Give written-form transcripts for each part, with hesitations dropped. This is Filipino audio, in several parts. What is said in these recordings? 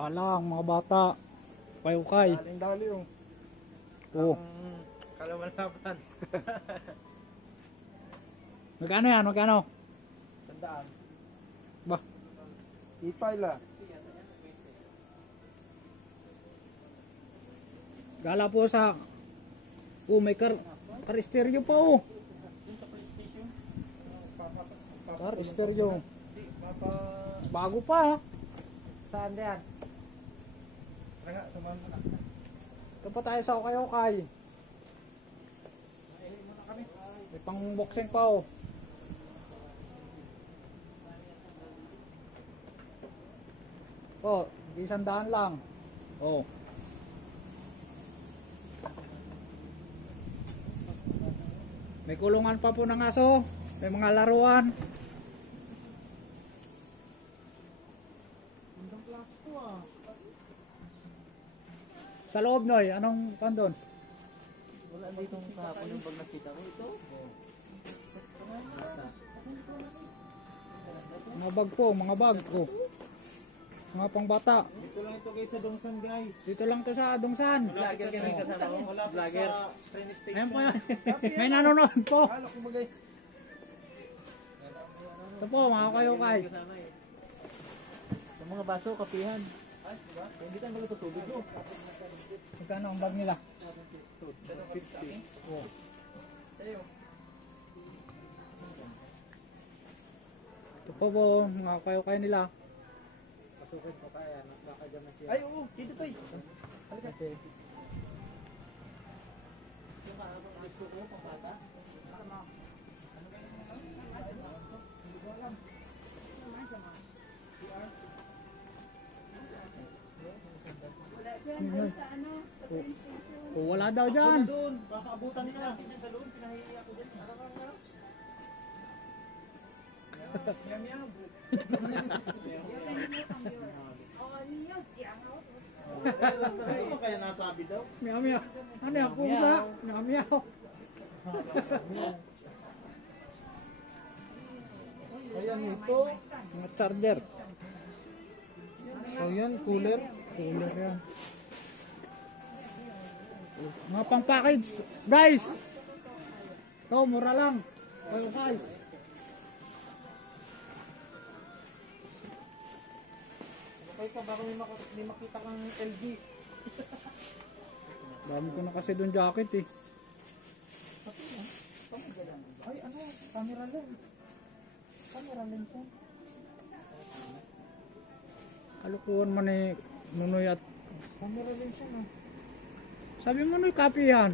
Kalang mga bata. Ukay-ukay. Daling-dali yung. Oo. Kalamalapan. Magkano yan? Magkano? 100. Ba? Ipay la. Gala po sa... may car stereo pa oh. Car stereo. Bago pa ha. Saan yan? Nga, samahan mo na. Ito pa tayo sa ukay-ukay. May pang boxing pa oh. Oh, di 100 lang. Oh. May kulungan pa po ng aso. May mga laruan. Sa loob noy, anong pandon? Wala dito kahapon yung bag nakita ko. Ito? Mga bag po, mga bag. Oh. Mga pangbata. Dito lang ito guys sa Dongsan guys. Dito lang to sa Dongsan. Vlogger kami kasama ko. Vlogger. Train station. Ayun po yan. May nanonood po. Halo ko magay. Ito po, mga ukay-ukay. Yung mga baso, kapihan. Hindi ka magtutubig ko. Magkano ang bag nila? 50. Oh. Ito po, mga ukay-ukay nila. Pasukit po kaya, nakakadyan na siya. Ay, oo, dito pa eh. Kasi, oh, wala daw dyan. Doon, baka abutan nila. Sa doon, pinahihi ako doon. Miyam-miyam. Ano ba kaya nasabi daw? Meow meow. Ano yung pusa? Meow meow. Ayan ito. Mga charger. Ayan, cooler. Cooler yan. Mga pang package. Guys! Ito, mura lang. Okay. Okay ka, baka may makita kang LG. Dami ko na kasi doon jacket eh. Ay, ano? Camera lens. Camera lens yan. Kalukuhan mo ni Nunoy at... Camera lens yan ah. Sabi mo Nunoy, kapihan.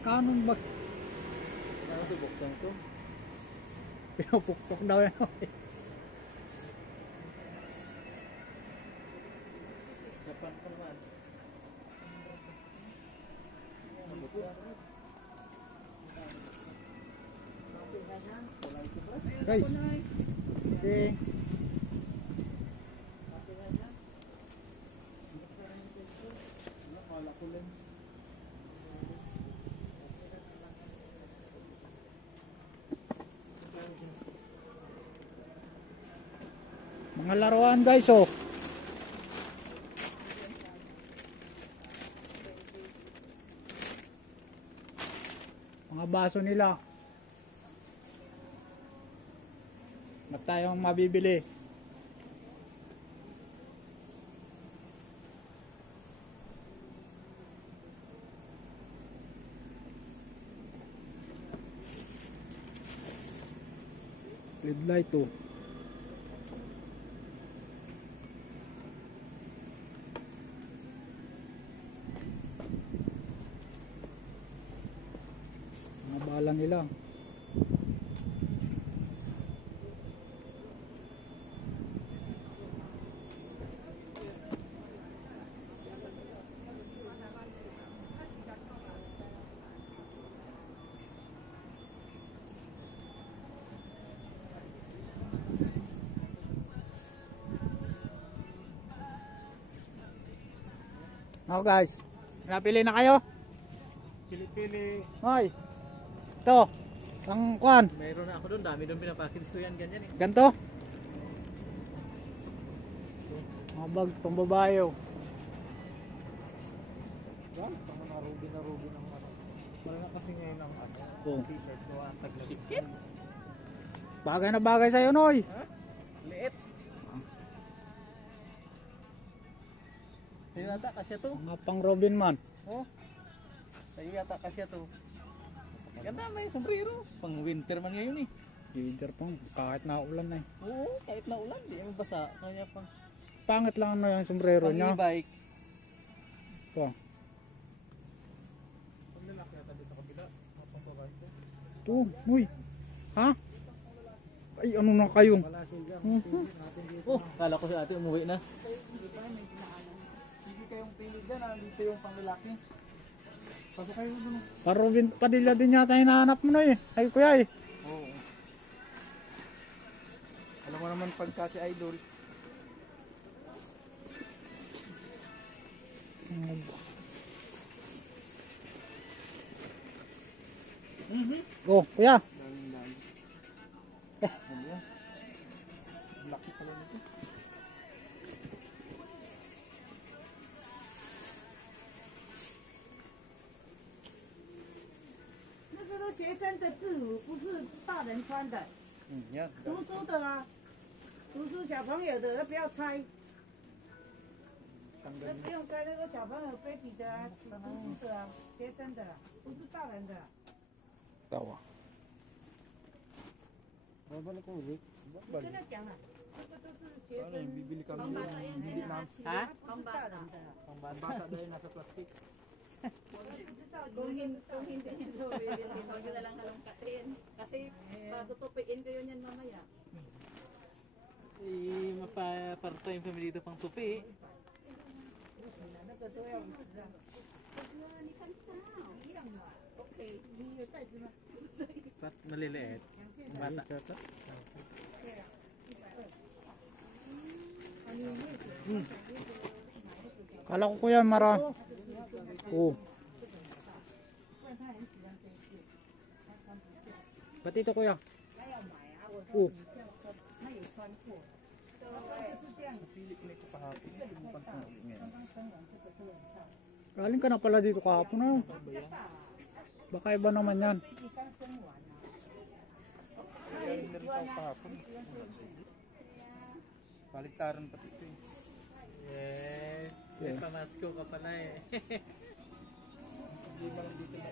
Kanong ba? Ano ito, buktong to? Pinapuktok daw yan. Japan pa naman. Guys. Okay. Mga laruan guys oh. Mga baso nila. Ba't tayong mabibili? LED light oh. Mga bala nila. Now guys, napili na kayo? Pili-pili. Hoy. Ito. Ang kwan. Mayroon na ako doon. Dami doon pinapackage ko yan. Ganyan eh. Ganto. Mga bag, pambabae oh. Yan, pang mga ruby na ano. Wala na kasi ngayon ang ano, Oh. t-shirt ko ang taglasikip. Bagay na bagay sa'yo, Noy. Ha? Liit. Sa'yo yata kasya to. Mga pang Robin man. Oh. Sa'yo yata kasya to. Ganda, may sombrero. Pang winter man ngayon eh. Leader pang kahit na ulan na eh. Oo, kahit na ulan, di mo basa. Kanya pang Pangit lang na yung sombrero niya. e-bike. Pa. Pag lalaki yata dito sa kabila, mapapabay ko. Ito, Noy. Ha? Ay, ano na kayo? Wala siya natin dito. Oh, kala ko si ate umuwi na. Sige kayong pili dyan, dito yung panglalaki. Pasok kayo dun. Para Robin Padilla din yata hinahanap mo na eh. Ay, kuya eh. Oo. Alam mo naman pagka si Idol. Oh, kuya. Dami. Ano yan? Laki pala nito.学生的制服不是大人穿的， Yan. 读书的啊，读书小朋友的，不要拆， Tanggal 那不用拆那个小朋友 baby 的啊，读书的啊，学生的啊，不是大人的啊。 Tawa. Babalik ko ulit. 你跟他讲啊，这个都是学 Ano 生 yung，bibili kami Pambata yan, hindi eh. na ha？不是大人的啊， pambata dahil nasa plastic. 我都不知道， Kung 你 hindi, kung hindi nyo ito, huwag nyo na lang halongkatin. Kasi patutupiin ko yun yan mamaya. Mapa-part-time kami dito pang tupi. 那个都要知道。 Ba't maliliit? Ang bata. Kala ko kuya mara. Oh. Ba't ito kuya? Oh. Galing ka na pala dito kahapon ano? Baka iba naman yan. Galing na rin ako kahapon. Baliktaran pati ito eh. Eh, may pamasko ka pala eh. Hindi man dito na.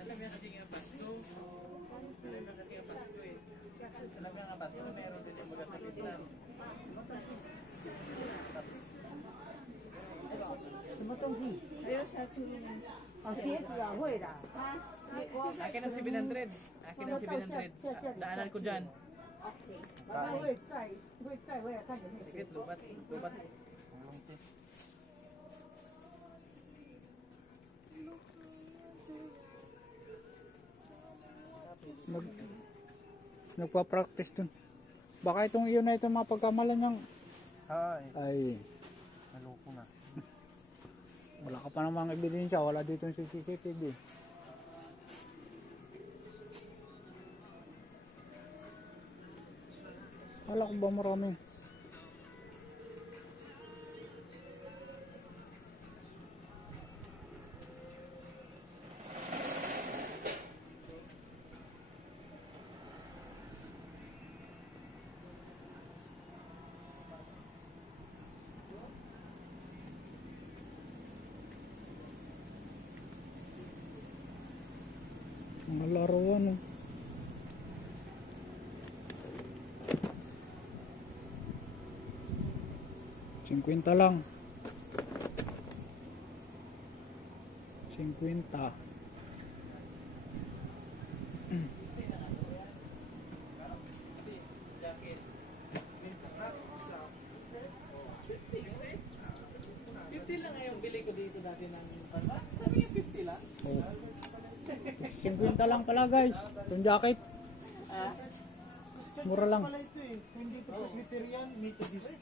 Alam mo kasi nga Pasko. Alam mo kasi nga Pasko eh. Alam mo nga Pasko, meron din yung magasapit lang. 什么东西？哦，鞋子啊，会的。 Akin ang 700. Akin ang 700. Daanan ko dyan. 他会再回来看有没有。 Sige, lubat. Lubat. Nagpa-practice dun. Baka itong iyon na itong mga pagkamalan niyang ay Naloko na. wala ka pa namang ebidensya, wala dito yung CCTV. Wala ko ba maraming? Mga laruan oh. Cinquenta lang. 50. Lang ngayon, bili ko dito dati ng pata. Sabi niya 50 lang. Oh. 50 lang pala guys. Itong jacket. Mura lang. Hindi ito Presbyterian, Methodist.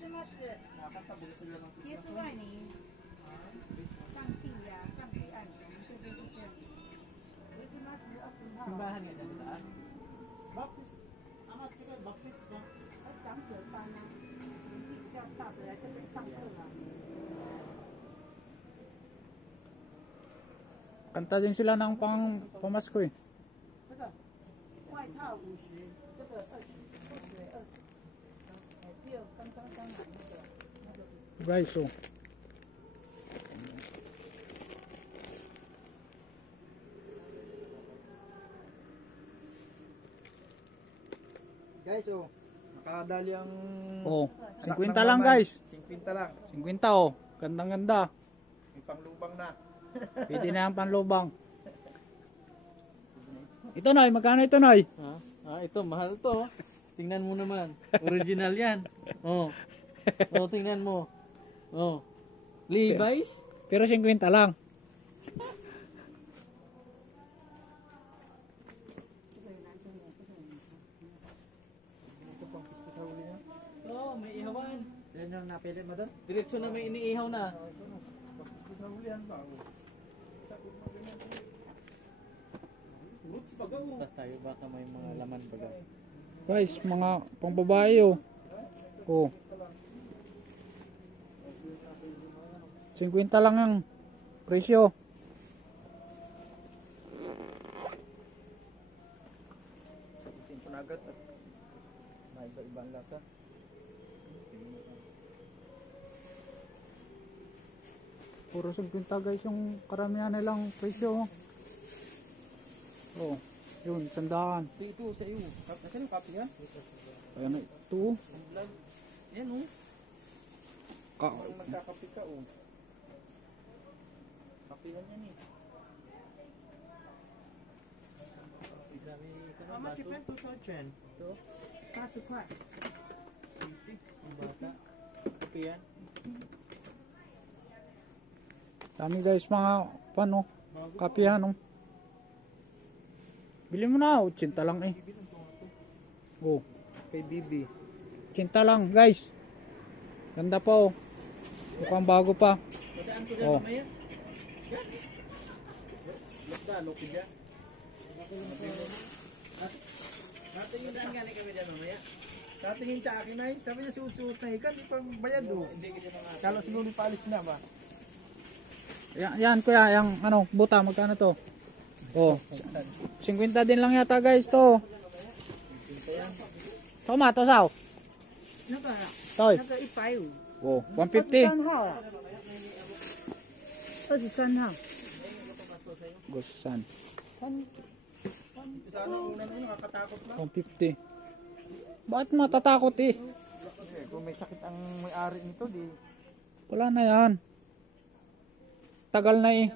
接出来你上帝呀，上帝案，我们这边是这样。为什么是20号？ Simbahan nga dyan saan? Kanta din sila ng pamasko eh. 外套50，这个20，对20。只有刚买那个。 Guys, oh. Guys, oh. Nakadali ang... Oh, anak 50 ng lang laman. guys. 50 lang. 50 oh. Gandang ganda. May panglubang na. Pwede na yung panlubang. Ito Noy, magkano ito Noy? Ito, mahal to. Tingnan mo naman. Original yan. Oh. Oh, tingnan mo. Oh. Levi's? Pero 50 lang. Oo, may ihawan. Yan yung napili mo doon? Diretso na may iniihaw na. Tapos tayo baka may mga laman baga. Guys, mga pangbabae oh. Oh. 50 lang ang presyo. Sagutin ko na agad at may iba-ibang lasa. Puro 50 guys yung karamihan nilang presyo. Oh, yun, sandaan. Ito sa iyo. Nasaan yung kape yan? Ayan na ito. Yan oh. Ka Kung nagkakape ka oh. Kapihan yan eh. Mama, chipen to sa chen. Ito. 80块。 Ang bata. Kape yan. dami guys mga pano. Kapihan oh. Bili mo na, 80 lang eh. Oh, Kay Bibi. 80 lang guys. Ganda pa oh. Mukhang bago pa. Padaan ko dyan Oh. mamaya. Yan. Basta, loki dyan. Natin yung daan gani kami dyan mamaya. Tatingin sa akin ay, sabi niya suot-suot na ikan, di pang bayad do. Hindi ko dyan mga. Kala siguro paalis na ba? Yan kuya, yung ano, buta, magkano to? Oh, 50 din lang yata guys to. Tomato sao? 那个啊， Toy. 那个150。 Oh, 150. 23号啊。23号。 Gusan. Ito sana yung unang nakakatakot na. 150. Bakit matatakot eh? Kung may sakit ang may-ari nito, di. Wala na yan. Tagal na eh.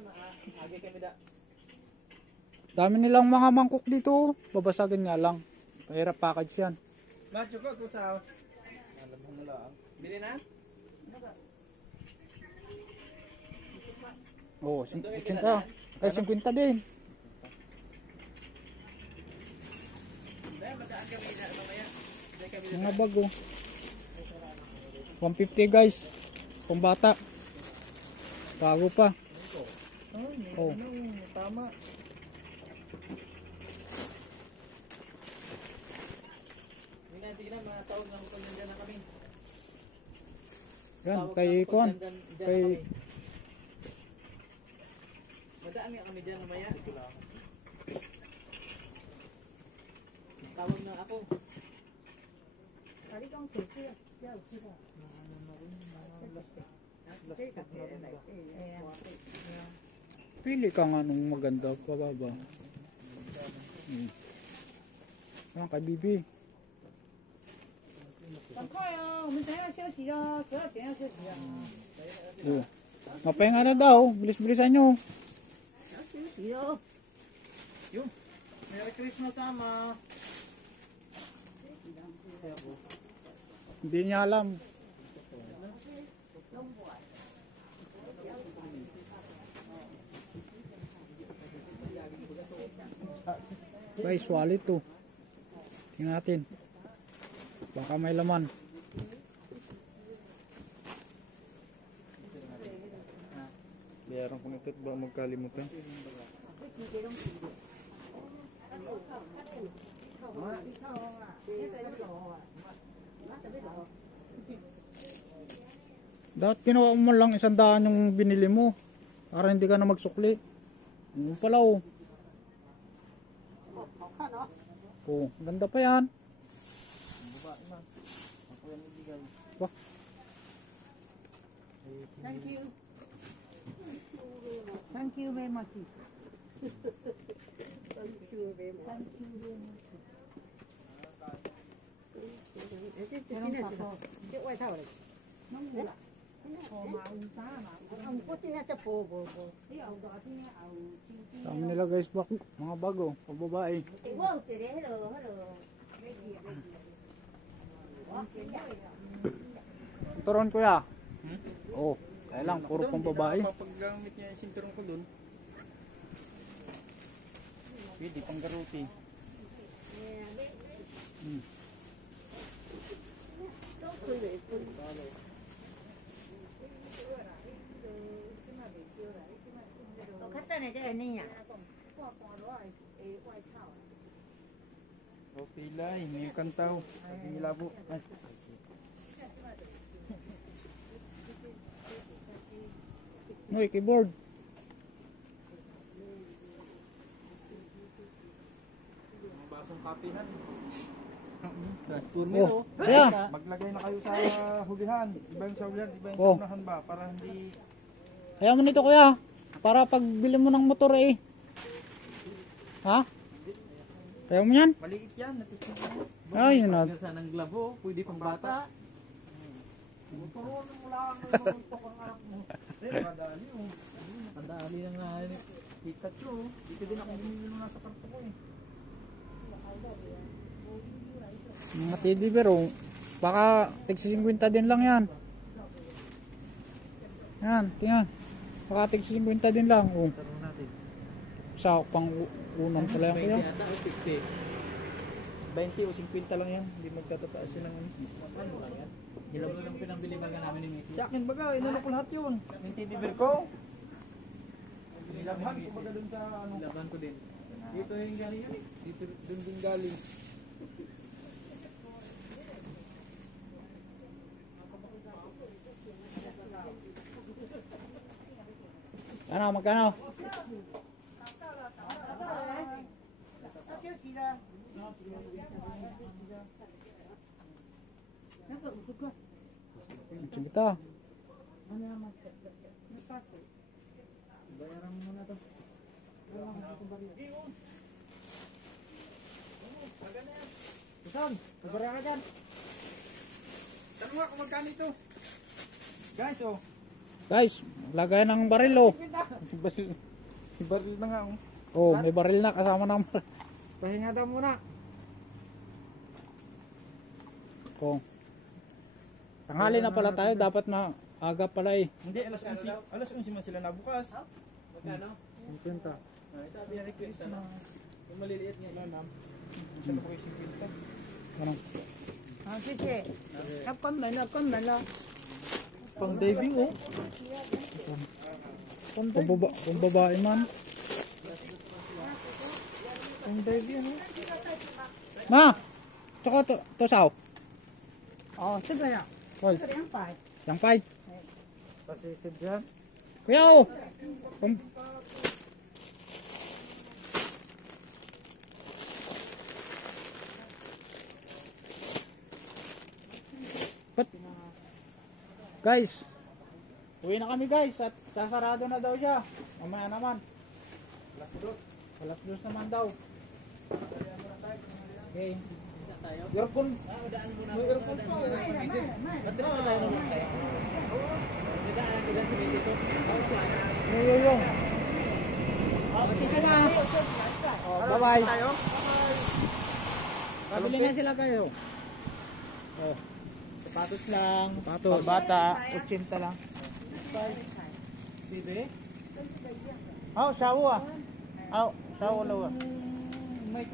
Dami nilang mga mangkok dito. Babasagin nga lang. Mahirap package yan. Macho ko, ito sa... Alam mo na lang. Bili na? Oh, 80. Ay, 50 din. Mga bago. 150 guys. Pambata. Bago pa. Oh. Tama. Hindi na mga taon na hukol nandiyan na kami. Yan, kay Kuan. Kay Madaan nga kami dyan mamaya. Tawag na ako. pili ka nga nung maganda pababa. Yan, kay Bibi. 赶快啊！我们等一下休息哦，12点要休息啊。 Oh. Mapahinga na daw. Bilis-bilisan nyo. 休息哦。 Merry Christmas, Ama. Hindi niya alam. Guys, wallet to. Tingnan natin. Baka may laman. Bayaran ko nito ba magkalimutan? Dapat ginawa mo lang 100 yung binili mo. Para hindi ka na magsukli. Ano pala oh. Oh, hao kan oh. Oh, ganda pa yan. Babae man. Ako yan ibigay. Wah. Thank you. Thank you very much. Thank you very much. Thank you very much. 这今天是这外套嘞，弄不啦？我买乌纱嘛，我今天这波。 Dami nila guys, mga bago, pagbabae. Turon kuya. Oh, kaya lang, puro pang babae. Paggamit niya yung sinturong ko dun. Pwede pang garuti. Okay lang, may kantaw. May labo. Ay. Uy, keyboard. Mga basong kapihan. Transformer Oh, kaya. Maglagay na kayo sa hulihan. Iba yung sa hulihan, iba yung Oh. sa unahan ba? Para hindi... Kaya mo nito kuya. Para pagbili mo ng motor eh. Ha? Kaya mo yan? Maliit yan. Natisip mo. Ay, yun na. Sa ng glabo, pwede pang bata. Turuan mo lang ang anak mo. Madali oh. Madali na nga. Pikachu oh. Dito din ako bumili nung nasa karto ko eh. Mga teddy bear oh. Baka tig 50 din lang yan. Yan, tingnan. Baka tig 50 din lang. Oh. Tanong natin. Sa pang unang pala yan kuya. 20 o 50 lang yan. Hindi magtatataas yun ng... Ano lang yan? Hilablo lang pinambili baga namin ni Miki. Sa akin baga, inano ko lahat yun. Yung teddy bear ko. Nilabhan ko baga dun sa ano. Laban ko din. Dito yung galing yun eh. Dito dun din galing. Ano, magkano? Kita. Bayaran mo na to. Susan, nagbarya ka dyan. Tanong nga kung magkano ito. Guys, oh. Guys, lagay ng baril oh. Baril na nga, oh. Oh, may baril na kasama ng baril. Pahinga daw muna. Oh. Tanghali na pala tayo, dapat na aga pala eh. Hindi, alas 11 man sila nabukas. Magkano? 50. Sabi niya request na. Yung maliliit niya yun, ma'am. Saan ako yung 50? Ano? 好，谢谢。要关门了，关门了。 Pang debut, oh. Kung babae man. Pang debut, oh. Ma! Tsaka to sao? 哦，这个呀， Hoy, 这个200。 yang pay. Pasisib yan. Kuya oh. But, guys, uwi na kami guys at sasarado na daw siya. Mamaya naman. Alas 2 naman daw. Okay. Yorkun. May yorkun pa. Ba't rin tayo naman tayo? Yung. Sige na. Bye-bye. Pabili na sila kayo. Oh. Sapatos lang. Sapatos. Bata, 80 lang. Bebe? Oh, sawa. Oh, sawa lawa. May